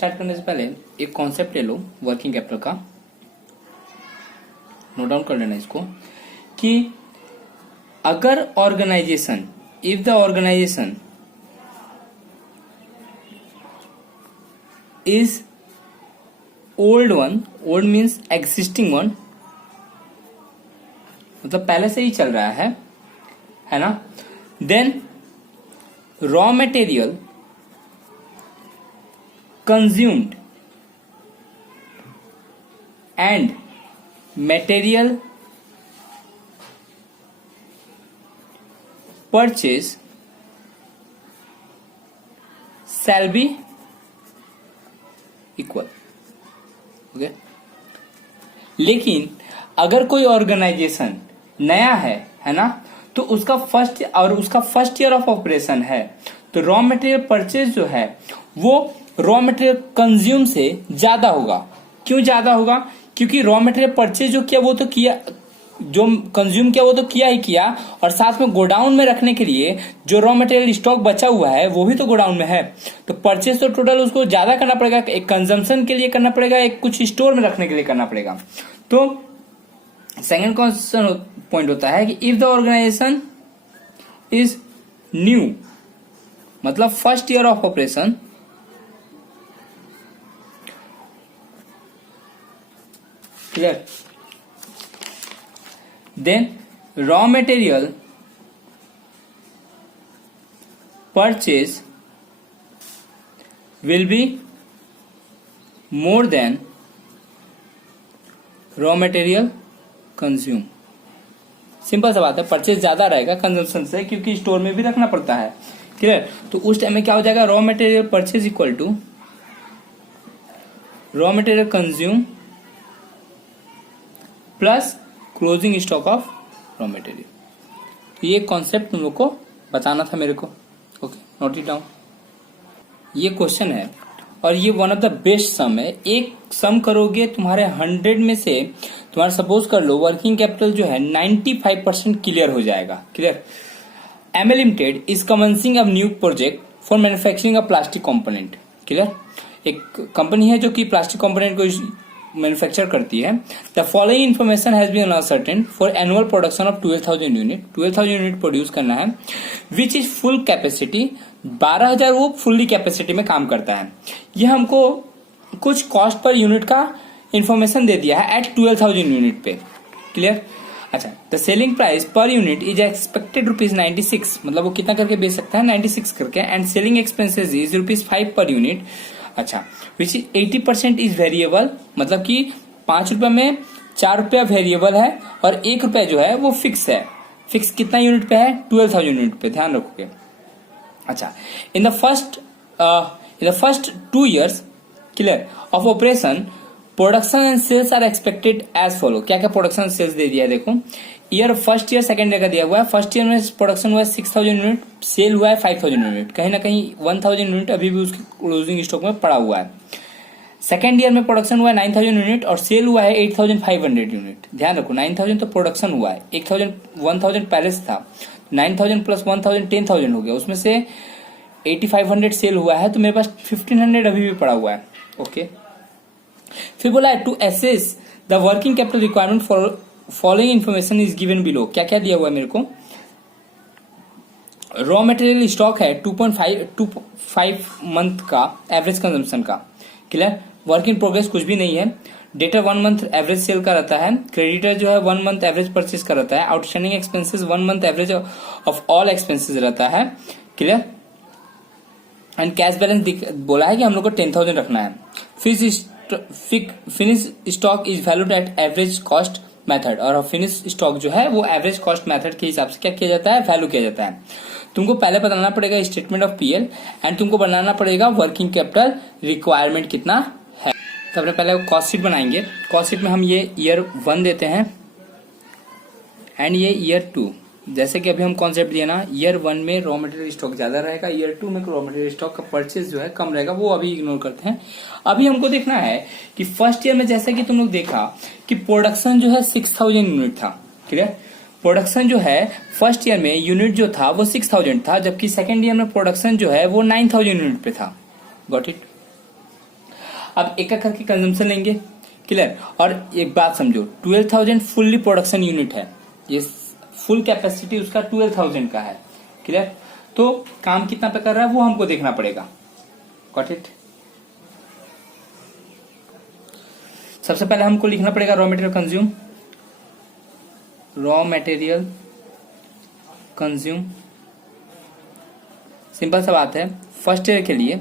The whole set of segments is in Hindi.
स्टार्ट करने से पहले एक कॉन्सेप्ट ले लो वर्किंग कैपिटल का, नोट डाउन कर लेना इसको, कि अगर organisation, if the organisation is old one, old means existing one, मतलब पहले से ही चल रहा है ना, then raw material consumed and material purchase shall be equal. Okay, लेकिन अगर कोई ऑर्गेनाइजेशन नया है ना, तो उसका फर्स्ट ईयर ऑफ ऑपरेशन है, तो रॉ मटेरियल परचेज जो है वो रॉ मटेरियल कंज्यूम से ज्यादा होगा। क्यों ज्यादा होगा? क्योंकि रॉ मटेरियल परचेज जो किया वो तो किया, जो कंज्यूम किया वो तो किया ही किया, और साथ में गोडाउन में रखने के लिए जो रॉ मटेरियल स्टॉक बचा हुआ है वो भी तो गोडाउन में है, तो परचेज तो टोटल उसको ज्यादा करना पड़ेगा, एक कंजम्पशन के लिए करना पड़ेगा, एक कुछ स्टोर में रखने के लिए करना पड़ेगा। तो सेकेंड क्वेश्चन पॉइंट होता है कि if the organisation is new, मतलब first year of operation, clear, then raw material purchase will be more than raw material consume। Simple सा बात है, परचेज ज्यादा रहेगा कंजम्पशन से, क्योंकि स्टोर में भी रखना पड़ता है। क्लियर? तो उस टाइम में क्या हो जाएगा, raw material purchase equal to raw material consume plus closing stock of raw material. ये कॉन्सेप्ट तुम लोग को बताना था मेरे को। Okay, note it down. ये क्वेश्चन है और ये one of the best sum है। एक सम करोगे तुम्हारे 100 में से तुम्हारा सपोज कर लो वर्किंग कैपिटल जो है 95% क्लियर हो जाएगा। Clear? ML limited is commencing a new project for manufacturing a plastic component. Clear? एक कंपनी है जो कि प्लास्टिक कंपोनेंट को मैन्युफैक्चर करती है। The following information has been ascertain for annual production of 12,000 unit. 12,000 unit produce करना है, विच इज फुल कैपेसिटी। 12,000 वो फुल्ली कैपेसिटी में काम करता है। ये हमको कुछ कॉस्ट पर यूनिट का इंफॉर्मेशन दे दिया है एट 12,000 यूनिट पे। क्लियर? अच्छा, the selling price per unit is expected ₹96, मतलब वो कितना करके बेच सकता है, 96 करके, and selling expenses is ₹5 per unit. अच्छा, विच इज 80% इज वेरिएबल, मतलब कि 5 रुपए में 4 रुपया वेरिएबल है और 1 रुपया जो है वो फिक्स है। फिक्स कितना यूनिट पे है? 12,000 यूनिट पे, ध्यान रखोगे। अच्छा, in the first 2 years clear of operation production and sales are expected as follow. क्या क्या प्रोडक्शन सेल्स दे दिया है देखो। Year first year second year का दिया हुआ है। फर्स्ट ईयर में प्रोडक्शन हुआ है 6,000 यूनिट, सेल हुआ है 5,000 यूनिट, कहीं ना कहीं 1,000 यूनिट अभी भी उसके क्लोजिंग स्टॉक में पड़ा हुआ है। सेकंड ईयर में प्रोडक्शन हुआ है 9,000 यूनिट और सेल हुआ है 8,500 यूनिट। ध्यान रखो, 9,000 तो प्रोडक्शन हुआ है, 1,000 पहले से था, 9,000 प्लस 1,000 10,000 हो गया, उसमें से 8,500 सेल हुआ है, तो मेरे पास 1,500 अभी भी पड़ा हुआ है। ओके, फिर बोला है to assess the working capital requirement for following information is given below. क्या क्या दिया हुआ है मेरे को? रॉ मटेरियल स्टॉक है 2.5 मंथ का एवरेज कंजम्पशन का। क्लियर? वर्क इन प्रोग्रेस कुछ भी नहीं है। डेटर 1 मंथ एवरेज सेल का रहता है। क्रेडिटर जो है 1 मंथ एवरेज परचेज का रहता है। Outstanding expenses 1 month average of all expenses रहता है। क्लियर? एंड कैश बैलेंस बोला है कि हम लोग को 10,000 रखना है। Finish stock is valued at average cost method, और फिनिश स्टॉक जो है वो एवरेज कॉस्ट मेथड के हिसाब से क्या किया जाता है, वैल्यू किया जाता है। तुमको पहले बनाना पड़ेगा स्टेटमेंट ऑफ पीएल एंड तुमको बनाना पड़ेगा वर्किंग कैपिटल रिक्वायरमेंट कितना है। तो अपने पहले कॉस्ट शीट बनाएंगे। कॉस्ट शीट में हम ये ईयर 1 देते हैं एंड ये ईयर 2। जैसे कि अभी हम कॉन्सेप्ट दिया ना, ईयर 1 में रॉ मटेरियल स्टॉक ज्यादा रहेगा, ईयर 2 में रॉ मटेरियल स्टॉक का परचेज जो है कम रहेगा, वो अभी इग्नोर करते हैं। अभी हमको देखना है कि फर्स्ट ईयर में जैसे कि तुम लोग देखा कि प्रोडक्शन जो है 6,000 यूनिट था। क्लियर? प्रोडक्शन जो है फर्स्ट ईयर में यूनिट जो था वो 6,000 था, जबकि सेकेंड ईयर में प्रोडक्शन जो है वो 9,000 यूनिट पे था। Got it? अब एक एक करके कंजम्पशन लेंगे, क्लियर। और एक बात समझो, 12,000 फुल्ली प्रोडक्शन यूनिट है, ये फुल कैपेसिटी उसका 12,000 का है, क्लियर। तो काम कितना पे कर रहा है वो हमको देखना पड़ेगा, गॉट इट। सबसे पहले हमको लिखना पड़ेगा raw material consume, raw material consume. Simple सा बात है, फर्स्ट ईयर के लिए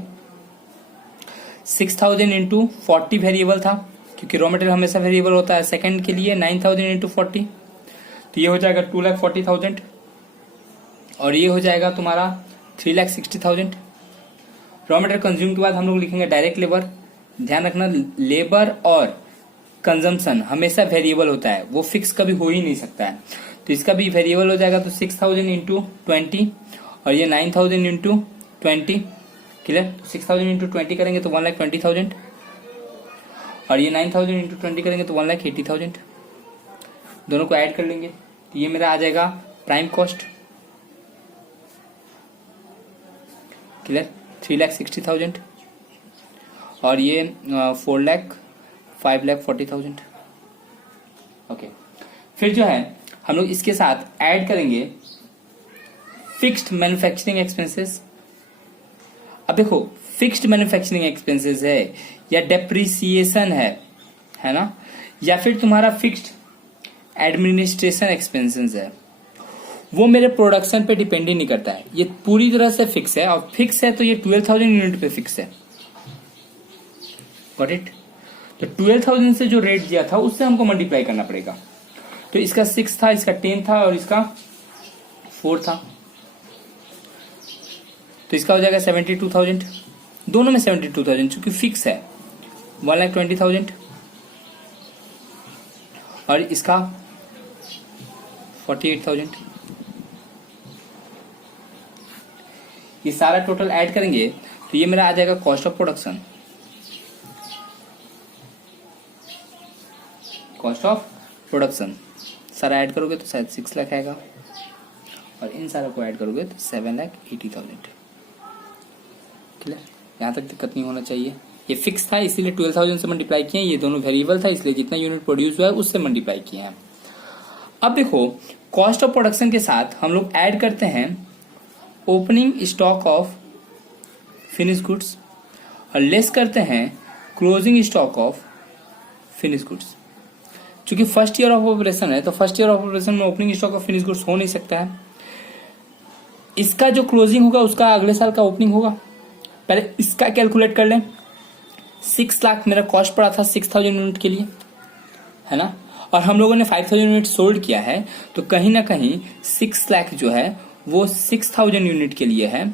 6,000 इंटू 40 वेरिएबल था, क्योंकि रॉ मटेरियल हमेशा वेरिएबल होता है। सेकंड के लिए 9,000 इंटू 40, तो ये हो जाएगा 2,40,000, और ये हो जाएगा तुम्हारा 3,60,000। रॉ मटेरियल कंज्यूम के बाद हम लोग लिखेंगे डायरेक्ट लेबर। ध्यान रखना, लेबर और कंजम्पशन हमेशा वेरिएबल होता है, वो फिक्स कभी हो ही नहीं सकता है। तो इसका भी वेरिएबल हो जाएगा, तो 6,000 इंटू 20, और ये 9,000 इंटू 20, क्लियर। 6,000 इंटू 20 करेंगे तो 1,20,000, और ये 9,000 इंटू 20 करेंगे तो 1,80,000। दोनों को ऐड कर लेंगे तो ये मेरा आ जाएगा प्राइम कॉस्ट, क्लियर, 3,60,000, और ये 4,05,40,000। ओके, फिर जो है हम लोग इसके साथ ऐड करेंगे फिक्स्ड मैन्युफैक्चरिंग एक्सपेंसेस। अब देखो, फिक्स्ड मैन्युफैक्चरिंग एक्सपेंसेस है या डेप्रिसिएशन है ना, या फिर तुम्हारा फिक्स्ड एडमिनिस्ट्रेशन एक्सपेंसेस है, वो मेरे प्रोडक्शन पे डिपेंड ही नहीं करता है, ये पूरी तरह से फिक्स है। और फिक्स है तो ये 12,000 यूनिट पे फिक्स है, गॉट इट। तो 12,000 से जो रेट दिया था उससे हमको मल्टीप्लाई करना पड़ेगा। तो इसका 6 था, इसका 10 था, और इसका 4 था, तो इसका हो जाएगा 72,000। दोनों में 72,000 चूंकि फिक्स है, 1,20,000, और इसका 48,000। ये सारा टोटल ऐड करेंगे तो ये मेरा आ जाएगा cost of production. Cost of production सारा ऐड करोगे तो शायद 6 लाख आएगा, और इन सारा को ऐड करोगे तो 7,80,000, क्लियर। यहाँ तक दिक्कत नहीं होना चाहिए। ये फिक्स था इसीलिए 12,000 से मल्टीप्लाई किए, ये दोनों वेरिएबल था इसलिए जितना यूनिट प्रोड्यूस हुआ है उससे मल्टीप्लाई किए हैं। अब देखो, कॉस्ट ऑफ प्रोडक्शन के साथ हम लोग ऐड करते हैं opening stock of finish goods, और लेस करते हैं closing stock of finish goods. चूंकि फर्स्ट ईयर ऑफ ऑपरेशन है तो फर्स्ट ईयर ऑफ ऑपरेशन में opening stock of finish goods हो नहीं सकता है। इसका जो क्लोजिंग होगा उसका अगले साल का ओपनिंग होगा। पहले इसका कैलकुलेट कर लें। 6 लाख मेरा कॉस्ट पड़ा था 6,000 यूनिट के लिए, है ना, और हम लोगों ने 5,000 यूनिट सोल्ड किया है, तो कहीं ना कहीं 6 लाख जो है वो 6,000 यूनिट के लिए है,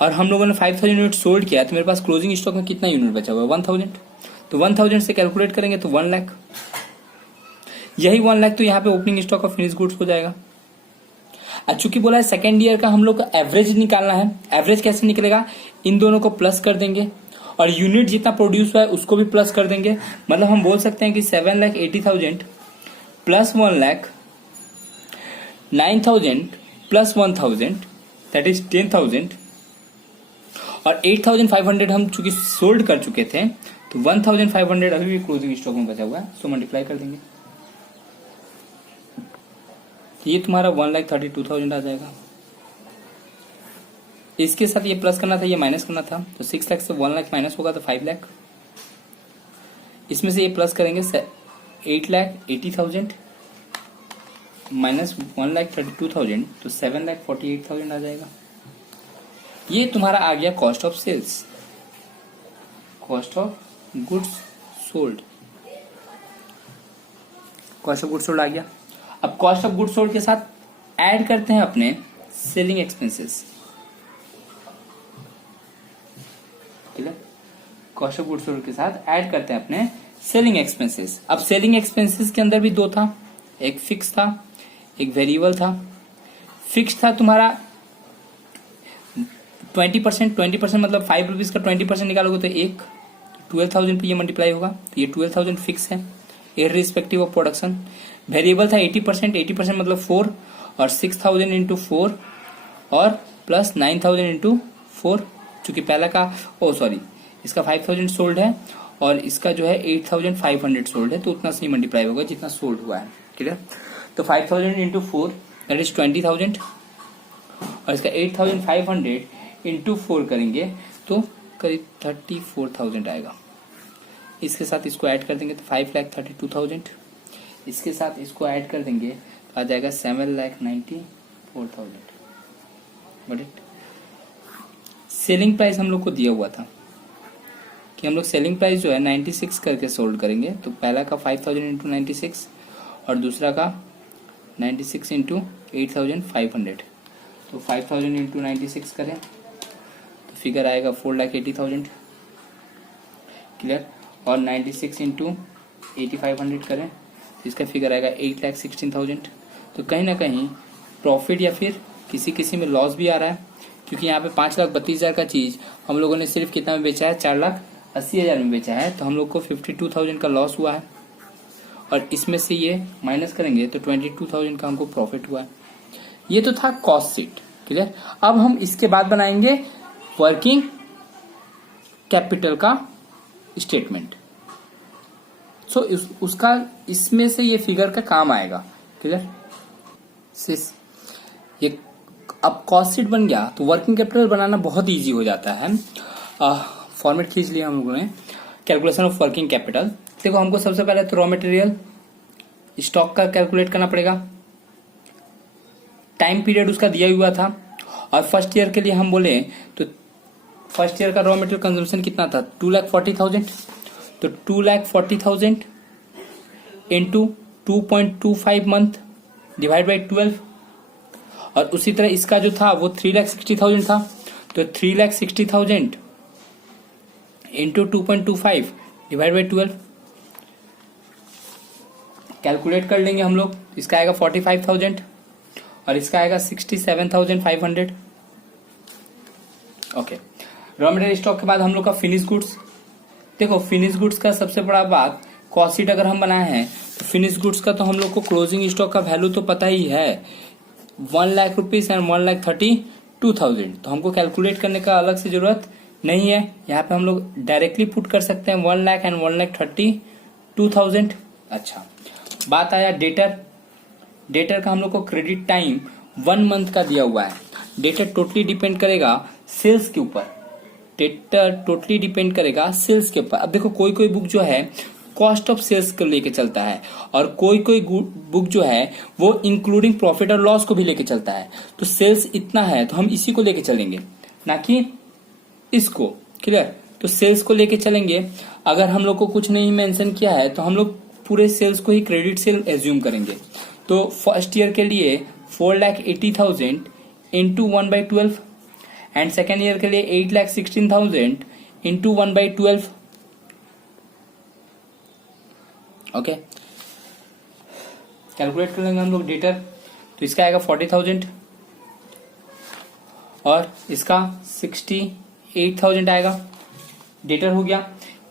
और हम लोगों ने 5,000 यूनिट सोल्ड किया, तो मेरे पास क्लोजिंग स्टॉक में कितना यूनिट बचा हुआ है 1,000। तो 1,000 से कैलकुलेट करेंगे तो 1 लाख, यही 1 लाख तो यहाँ पे opening stock of finish goods हो जाएगा। चूंकि बोला है सेकेंड ईयर का हम लोग का एवरेज निकालना है, एवरेज कैसे निकलेगा, इन दोनों को प्लस कर देंगे और यूनिट जितना प्रोड्यूस हुआ है उसको भी प्लस कर देंगे। मतलब हम बोल सकते हैं कि 7,80,000 plus 1 lakh, 9,000 plus 1,000 that is 10,000, और 8,500 हम चूंकि सोल्ड कर चुके थे तो 1,500 अभी भी क्लोजिंग स्टॉक में बचा हुआ है, सो मल्टीप्लाई कर देंगे। ये तुम्हारा 1,32,000 आ जाएगा। इसके साथ ये प्लस करना था, ये माइनस करना था, तो 6 लाख से 1 लाख माइनस होगा तो 5 लाख। इसमें से ये प्लस करेंगे 8,80,000 माइनस 1,32,000 तो 7,48,000 आ जाएगा। ये तुम्हारा आ गया cost of sales, cost of goods sold. Cost of goods sold आ गया। अब कॉस्ट ऑफ गुड्स सोल्ड के साथ ऐड करते हैं अपने selling expenses, clear. Cost of goods sold के साथ ऐड करते हैं अपने सेलिंग एक्सपेंसेस। अब सेलिंग एक्सपेंसेस के अंदर भी दो था, एक फिक्स था एक वेरिएबल था। फिक्स था तुम्हारा 20% मतलब 5 रुपीज का 20% निकालोगे तो एक 12,000 पे ये मल्टीप्लाई होगा, तो ये 12,000 फिक्स है इररिस्पेक्टिव ऑफ प्रोडक्शन। वेरिएबल था 80% मतलब 4, और 6,000 इंटू 4 और प्लस 9,000 इंटू 4, चूंकि पहला का इसका 5000 सोल्ड है और इसका जो है 8500 सोल्ड है, तो उतना से मल्टीप्लाई होगा जितना सोल्ड हुआ है। क्लियर? तो 5000 इंटू 4 दैट इज 20,000 और इसका 8500 इंटू 4 करेंगे तो करीब 34,000 आएगा। इसके साथ इसको ऐड कर देंगे तो 5,32,000, इसके साथ इसको ऐड कर देंगे तो आ जाएगा 7,94,000। बट इट सेलिंग प्राइस हम लोग को दिया हुआ था कि हम लोग सेलिंग प्राइस जो है 96 करके सोल्ड करेंगे, तो पहला का 5000 इंटू 96 और दूसरा का 96 इंटू 8500, तो 5000 इंटू 96 करें तो फिगर आएगा 4,80,000। क्लियर? और 96 इंटू 8500 करें तो इसका फिगर आएगा 8,16,000। तो कहीं ना कहीं प्रॉफिट या फिर किसी किसी में लॉस भी आ रहा है, क्योंकि यहाँ पे 5,32,000 का चीज हम लोगों ने सिर्फ कितना में बेचा है, 4,80,000 में बेचा है, तो हम लोग को 52,000 का लॉस हुआ है और इसमें से ये माइनस करेंगे तो 22,000 का हमको प्रॉफिट हुआ है। ये तो था कॉस्ट शीट। क्लियर? अब हम इसके बाद बनाएंगे वर्किंग कैपिटल का स्टेटमेंट। सो उसका इसमें से ये फिगर का काम आएगा। क्लियर? ये अब कॉस्ट शीट बन गया तो वर्किंग कैपिटल बनाना बहुत इजी हो जाता है। फॉर्मेट खींच लिया हम लोगों ने, कैलकुलेशन ऑफ वर्किंग कैपिटल। देखो हमको सबसे पहले तो रॉ मटेरियल स्टॉक का कैलकुलेट करना पड़ेगा, टाइम पीरियड उसका दिया हुआ था और फर्स्ट ईयर के लिए हम बोले तो फर्स्ट ईयर का रॉ मटेरियल कंजम्पशन कितना था, 2,40,000, तो 2,40,000 इंटू 2.25 मंथ डिवाइड बाई 12 और उसी तरह इसका जो था वो 3,60,000 था, तो 3,60,000 इंटू 2.25 डिवाइड बाई 12 कैलकुलेट कर लेंगे हम लोग। इसका आएगा 45,000 और इसका आएगा 67,500। ओके, रॉ मटेरियल स्टॉक के बाद हम लोग का फिनिश गुड्स। देखो फिनिश गुड्स का सबसे बड़ा बात, कॉस्ट शीट अगर हम बनाए हैं तो फिनिश गुड्स का तो हम लोग को क्लोजिंग स्टॉक का वैल्यू तो पता ही है, 1 लाख रुपीज एंड 1,32,000, तो हमको कैलकुलेट करने का अलग से जरूरत नहीं है। यहाँ पे हम लोग डायरेक्टली पुट कर सकते हैं 1 लाख एंड 1,32,000। अच्छा, बात आया डेटर। डेटर का हम लोग को क्रेडिट टाइम 1 मंथ का दिया हुआ है। डेटर टोटली डिपेंड करेगा सेल्स के ऊपर, डेटर टोटली डिपेंड करेगा सेल्स के ऊपर। अब देखो कोई कोई बुक जो है कॉस्ट ऑफ सेल्स को लेके चलता है और कोई कोई बुक जो है वो इंक्लूडिंग प्रॉफिट और लॉस को भी लेके चलता है। तो सेल्स इतना है तो हम इसी को लेके चलेंगे, ना कि इसको। क्लियर? तो सेल्स को लेके चलेंगे। अगर हम लोग को कुछ नहीं मेंशन किया है तो हम लोग पूरे सेल्स को ही क्रेडिट सेल एज्यूम करेंगे। तो फर्स्ट ईयर के लिए 4,80,000 इंटू 1/12 एंड सेकेंड ईयर के लिए 8,16,000 इंटू 1/12। ओके, कैलकुलेट कर लेंगे हम लोग डेटर, तो इसका आएगा 40,000 और इसका 68,000 आएगा। डेटर हो गया।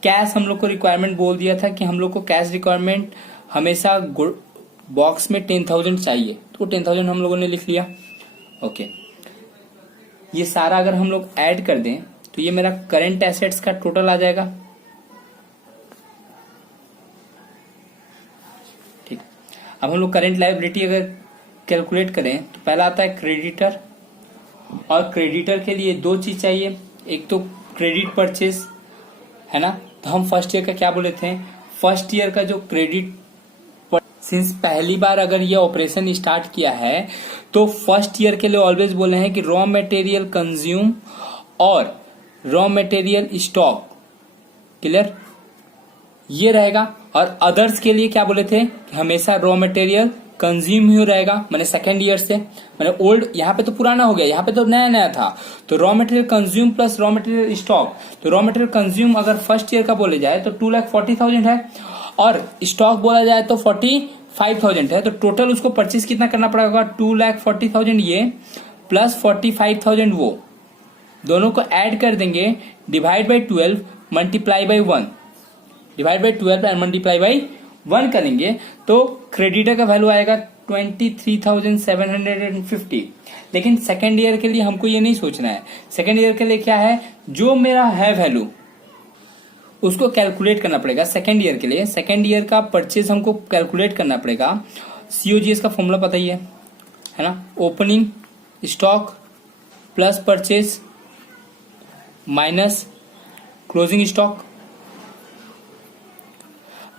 कैश हम लोग को रिक्वायरमेंट बोल दिया था कि हम लोग को कैश रिक्वायरमेंट हमेशा बॉक्स में 10,000 चाहिए, तो 10,000 हम लोगों ने लिख लिया। ओके, ये सारा अगर हम लोग ऐड कर दें तो ये मेरा करंट एसेट्स का टोटल आ जाएगा। ठीक, अब हम लोग करंट लायबिलिटी अगर कैलकुलेट करें तो पहला आता है क्रेडिटर, और क्रेडिटर के लिए 2 चीज चाहिए, एक तो क्रेडिट परचेज है ना। तो हम फर्स्ट ईयर का क्या बोले थे, फर्स्ट ईयर का जो क्रेडिट, सिंस पहली बार अगर ये ऑपरेशन स्टार्ट किया है तो फर्स्ट ईयर के लिए ऑलवेज बोले हैं कि रॉ मटेरियल कंज्यूम और रॉ मटेरियल स्टॉक। क्लियर? ये रहेगा। और अदर्स के लिए क्या बोले थे, हमेशा रॉ मटेरियल कंज्यूम ही रहेगा, मैंने सेकेंड ईयर से, मैंने ओल्ड, यहाँ पे तो पुराना हो गया, यहाँ पे तो नया नया था। तो raw material consume plus raw material stock, तो रॉ मटेरियल कंज्यूम अगर फर्स्ट ईयर का बोले जाए तो 2,40,000 है और स्टॉक बोला जाए तो 45,000 है। तो टोटल उसको परचेज कितना करना पड़ेगा, 2,40,000 ये प्लस 45,000 वो, दोनों को ऐड कर देंगे, divide by 12 multiply by 1, divide by 12 and multiply by 1 करेंगे तो क्रेडिटर का वैल्यू आएगा 23,750। लेकिन सेकेंड ईयर के लिए हमको ये नहीं सोचना है। सेकेंड ईयर के लिए क्या है, जो मेरा है वैल्यू उसको कैलकुलेट करना पड़ेगा सेकेंड ईयर के लिए। सेकेंड ईयर का परचेज हमको कैलकुलेट करना पड़ेगा। सीओजीएस का फॉर्मूला पता ही है ना, opening stock plus purchase minus closing stock.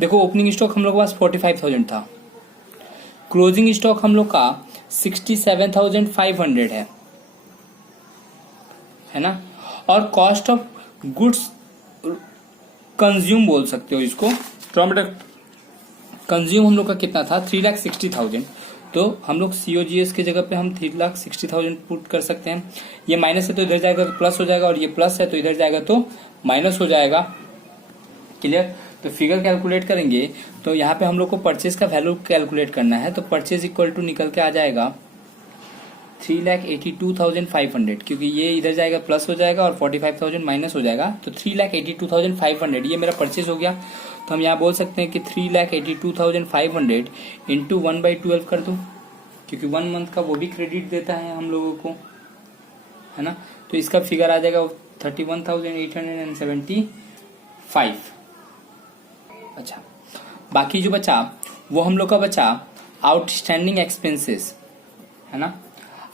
देखो ओपनिंग स्टॉक हम लोग के पास 45,000 था, क्लोजिंग स्टॉक हम लोग का 67,500 है ना। और कॉस्ट ऑफ गुड्स कंज्यूम बोल सकते हो इसको, कंज्यूम हम लोग का कितना था 3,60,000। तो हम लोग सीओजीएस की जगह पे हम 3,60,000 पुट कर सकते हैं। ये माइनस है तो इधर जाएगा तो प्लस हो जाएगा, और ये प्लस है तो इधर जाएगा तो माइनस हो जाएगा। क्लियर। तो फिगर कैलकुलेट करेंगे तो यहाँ पे हम लोग को परचेज का वैल्यू कैलकुलेट करना है। तो परचेज इक्वल टू निकल के आ जाएगा 3,82,500, क्योंकि ये इधर जाएगा प्लस हो जाएगा और 45,000 माइनस हो जाएगा, तो 3,82,500 ये मेरा परचेज हो गया। तो हम यहाँ बोल सकते हैं कि 3,82,500 इंटू 1/12 कर दो, क्योंकि 1 मंथ का वो भी क्रेडिट देता है हम लोगों को, है ना। तो इसका फिगर आ जाएगा 31,875। अच्छा, बाकी जो बचा वो हम लोग का बचा आउटस्टैंडिंग एक्सपेंसेस, है ना।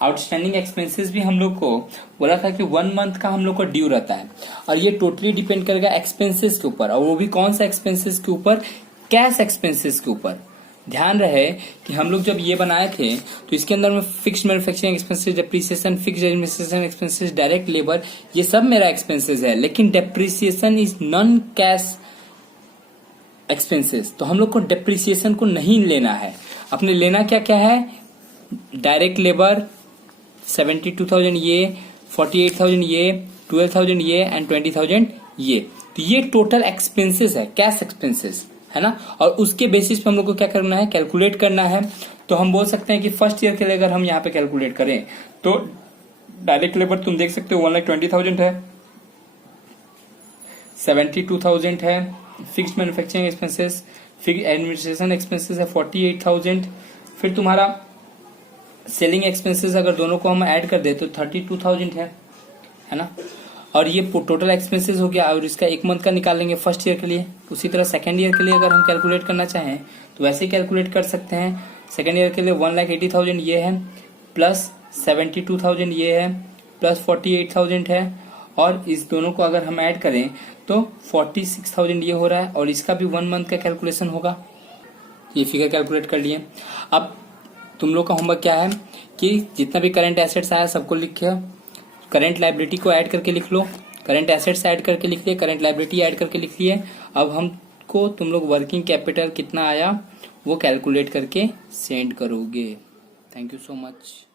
आउटस्टैंडिंग एक्सपेंसेस भी हम लोग को बोला था कि 1 मंथ का हम लोग को ड्यू रहता है, और ये टोटली डिपेंड करेगा एक्सपेंसेस के ऊपर, और वो भी कौन सा एक्सपेंसेस के ऊपर, कैश एक्सपेंसेस के ऊपर। ध्यान रहे कि हम लोग जब ये बनाए थे तो इसके अंदर में fixed manufacturing expenses, depreciation, fixed administration expenses, direct labour, ये सब मेरा एक्सपेंसेस है, लेकिन depreciation is non cash expenses. तो हम लोग को डेप्रिसिएशन को नहीं लेना है, अपने लेना क्या क्या है, डायरेक्ट लेबर 72,000 ये, 48,000 ये, 12,000 ये एंड 20,000 ये। तो ये टोटल एक्सपेंसेस है, कैश एक्सपेंसेस, है ना। और उसके बेसिस पे हम लोग को क्या करना है, कैलकुलेट करना है। तो हम बोल सकते हैं कि फर्स्ट ईयर के लिए अगर हम यहाँ पे कैलकुलेट करें तो डायरेक्ट लेबर तुम देख सकते हो 1,20,000 है, 72,000 है, fixed manufacturing expenses, fixed administration expenses है 48,000, फिर तुम्हारा सेलिंग एक्सपेंसेस अगर दोनों को हम ऐड कर दे तो 32,000 है ना। और ये टोटल एक्सपेंसेस हो गया, और इसका 1 मंथ का निकाल लेंगे फर्स्ट ईयर के लिए। उसी तरह सेकेंड ईयर के लिए अगर हम कैलकुलेट करना चाहें तो वैसे ही कैलकुलेट कर सकते हैं। सेकेंड ईयर के लिए 1,80,000 ये है, प्लस 72,000 ये है, प्लस 48,000 है, और इस दोनों को अगर हम ऐड करें तो 46,000 ये हो रहा है, और इसका भी 1 मंथ का कैलकुलेशन होगा। ये फिगर कैलकुलेट कर लिए। अब तुम लोग का होमवर्क क्या है कि जितना भी करंट एसेट्स आया सबको लिखिए, करंट लायबिलिटी को ऐड करके लिख लो, करंट एसेट्स ऐड करके लिख लिए, करंट लायबिलिटी ऐड करके लिख लिए। अब हमको तुम लोग वर्किंग कैपिटल कितना आया वो कैलकुलेट करके सेंड करोगे। Thank you so much.